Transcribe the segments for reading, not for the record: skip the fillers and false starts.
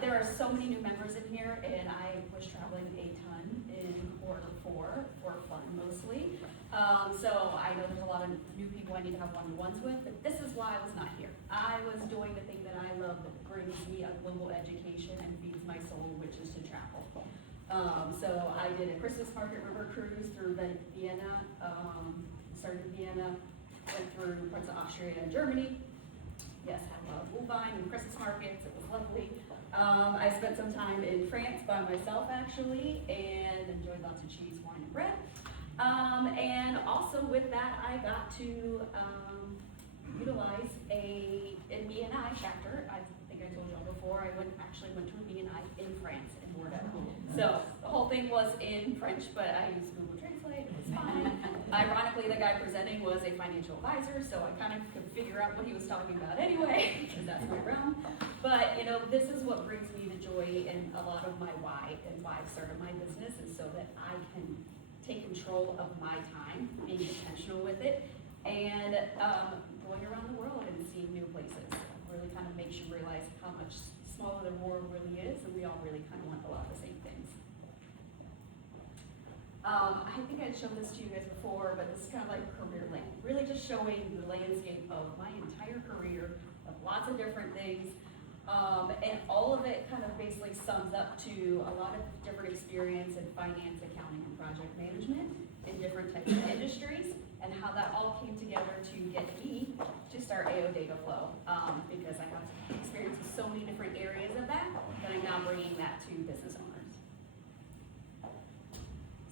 There are so many new members in here, and I was traveling a ton in Q4 for fun mostly. So I know there's a lot of new people I need to have one-on-ones with, but this is why I was not here. I was doing the thing that I love that brings me a global education and feeds my soul, which is to travel. So I did a Christmas market river cruise through Vienna, started in Vienna, went through parts of Austria and Germany. Yes, had a lot of Glühwein and Christmas markets, it was lovely. I spent some time in France by myself actually, and enjoyed lots of cheese, wine, and bread. And also with that, I got to utilize an BNI chapter. I think I told y'all before, I actually went to a BNI in France, in Bordeaux. So the whole thing was in French, but I used Google Translate, it was fine. Ironically, the guy presenting was a financial advisor, so I kind of could figure out what he was talking about anyway, because that's my realm. But you know, this is what brings me the joy and a lot of my why and why I've started my business, is so that I can take control of my time, being intentional with it, and going around the world and seeing new places. Really kind of makes you realize how much smaller the world really is, and we all really kind of want a lot of the same things. I think I'd shown this to you guys before, but this is kind of like career lane. Really just showing the landscape of my entire career, of lots of different things. And all of it kind of basically sums up to a lot of different experience in finance, accounting, and project management in different types of industries, and how that all came together to get me to start AO Data Flow, because I have experience in so many different areas of that I'm now bringing that to business owners.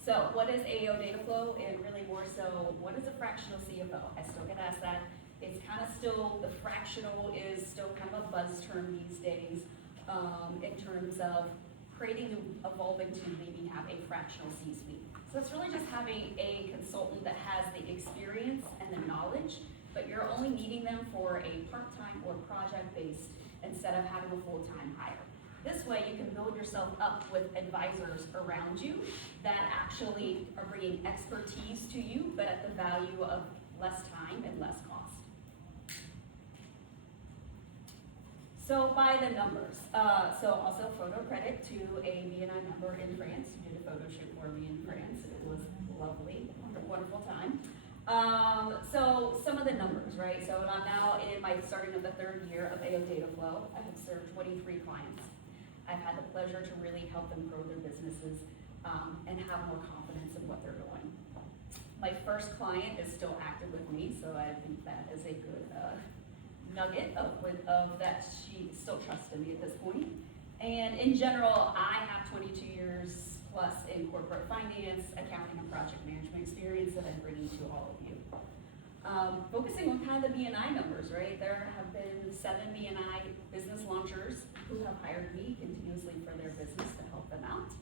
So what is AO Data Flow? And really more so, what is a fractional CFO? I still get asked that. It's kind of still, the fractional is still kind of a buzz term these days, in terms of evolving to maybe have a fractional C-suite. So it's really just having a consultant that has the experience and the knowledge, but you're only needing them for a part-time or project-based instead of having a full-time hire. This way you can build yourself up with advisors around you that actually are bringing expertise to you, but at the value of less time and less cost. So by the numbers, so also photo credit to a BNI member in France who did a photo shoot for me in France. It was lovely, wonderful time. So some of the numbers, right? So I'm now in my starting of the third year of AO Data Flow. I have served 23 clients. I've had the pleasure to really help them grow their businesses and have more confidence in what they're doing. My first client is still active with me, so I think that is a good nugget of that she still trusts in me at this point. And in general, I have 22 years plus in corporate finance, accounting, and project management experience that I'm bringing to all of you. Focusing on kind of the BNI numbers, right? There have been 7 BNI business launchers who have hired me continuously for their business to help them out.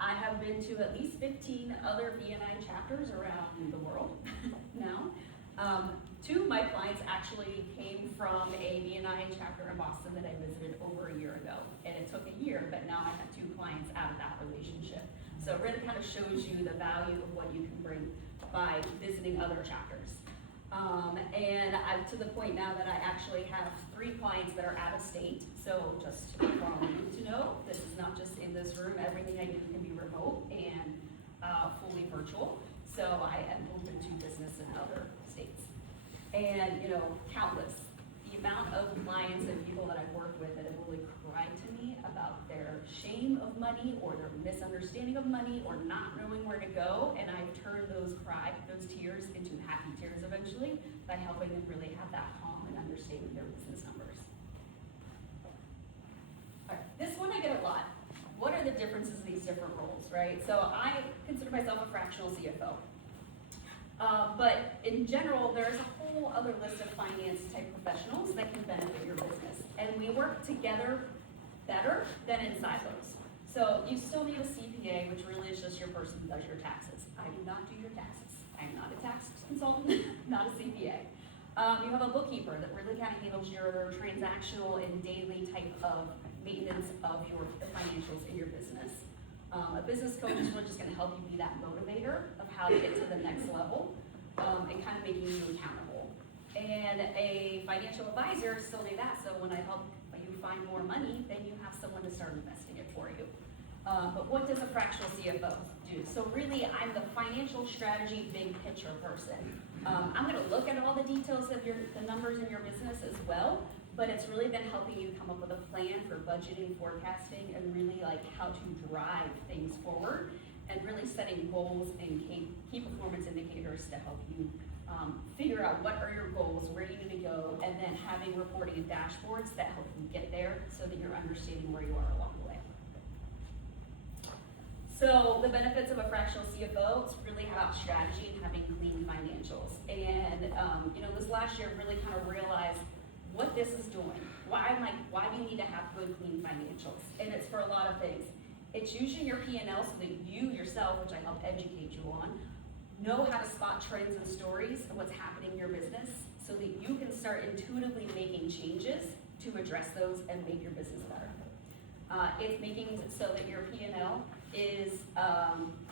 I have been to at least 15 other BNI chapters around the world now. 2 of my clients actually came from a BNI chapter in Boston that I visited over a year ago. And it took a year, but now I have 2 clients out of that relationship. So it really kind of shows you the value of what you can bring by visiting other chapters. And I'm to the point now that I actually have 3 clients that are out of state. So just for all of you to know, this is not just in this room. Everything I do can be remote and fully virtual. So I am open to business in other states. And, you know, countless. The amount of clients and people that I've worked with that have really cried to me about their shame of money or their misunderstanding of money or not knowing where to go, and I've turned those tears into happy tears eventually by helping them really have that calm and understanding their business numbers. All right, this one I get a lot. What are the differences in these different roles, right? So I consider myself a fractional CFO. But in general, there's a whole other list of finance type professionals that can benefit your business. And we work together better than in silos. So you still need a CPA, which really is just your person who does your taxes. I do not do your taxes. I'm not a tax consultant, not a CPA. You have a bookkeeper that really kind of handles your transactional and daily type of maintenance of the financials in your business. A business coach is really just going to help you be that motivator of how to get to the next level and kind of making you accountable. And a financial advisor still do that, so when I help you find more money, then you have someone to start investing it for you. But what does a fractional CFO do? So really, I'm the financial strategy, big picture person. I'm gonna look at all the details of the numbers in your business as well, but it's really been helping you come up with a plan for budgeting, forecasting, and really like how to drive things forward, and really setting goals and key performance indicators to help you figure out what are your goals, where you need to go, and then having reporting and dashboards that help you get there so that you're understanding where you are along the way. So the benefits of a fractional CFO, it's really about strategy and having clean financials. And this last year really kind of realized what this is doing. Why do you need to have good, clean financials? And it's for a lot of things. It's using your P&L so that you yourself, which I help educate you on, know how to spot trends and stories of what's happening in your business so that you can start intuitively making changes to address those and make your business better. It's making it so that your P&L is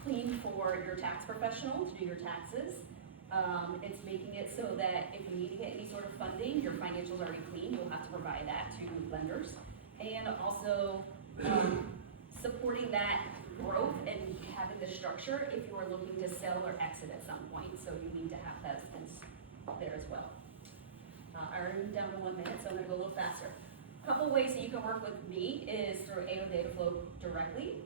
clean for your tax professional to do your taxes. It's making it so that if you need to get any sort of funding, your financials are already clean, you'll have to provide that to lenders. And also supporting that growth and having the structure if you are looking to sell or exit at some point. So you need to have those things there as well. I'm down to 1 minute, so I'm gonna go a little faster. A couple ways that you can work with me is through AO Dataflow directly.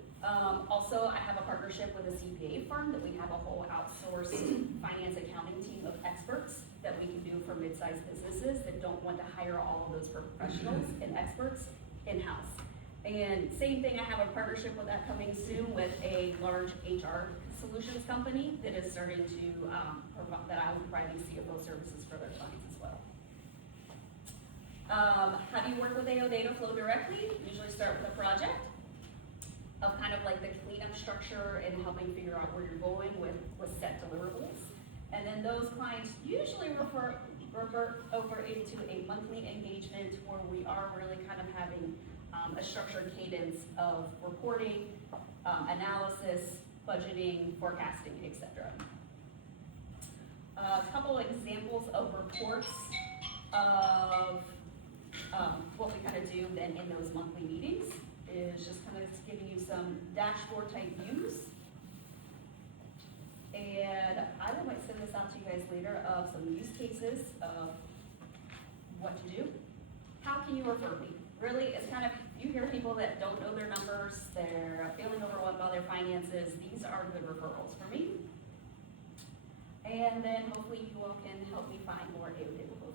Also, I have a partnership with a CPA firm that we have a whole outsourced finance accounting team of experts that we can do for mid-sized businesses that don't want to hire all of those professionals and experts in-house. And same thing, I have a partnership with that coming soon with a large HR solutions company that is starting to that I will be providing CFO services for their clients as well. How do you work with AO Dataflow directly? Usually start with a project of kind of like the cleanup structure and helping figure out where you're going with set deliverables. And then those clients usually revert over into a monthly engagement where we are really kind of having a structured cadence of reporting, analysis, budgeting, forecasting, etc. A couple examples of reports of what we kind of do then in those monthly meetings is just kind of giving you some dashboard type views. And I might send this out to you guys later of some use cases of what to do. How can you refer me? Really, it's kind of, you hear people that don't know their numbers, they're feeling overwhelmed by their finances, these are good referrals for me. And then hopefully you all can help me find more AO Dataflow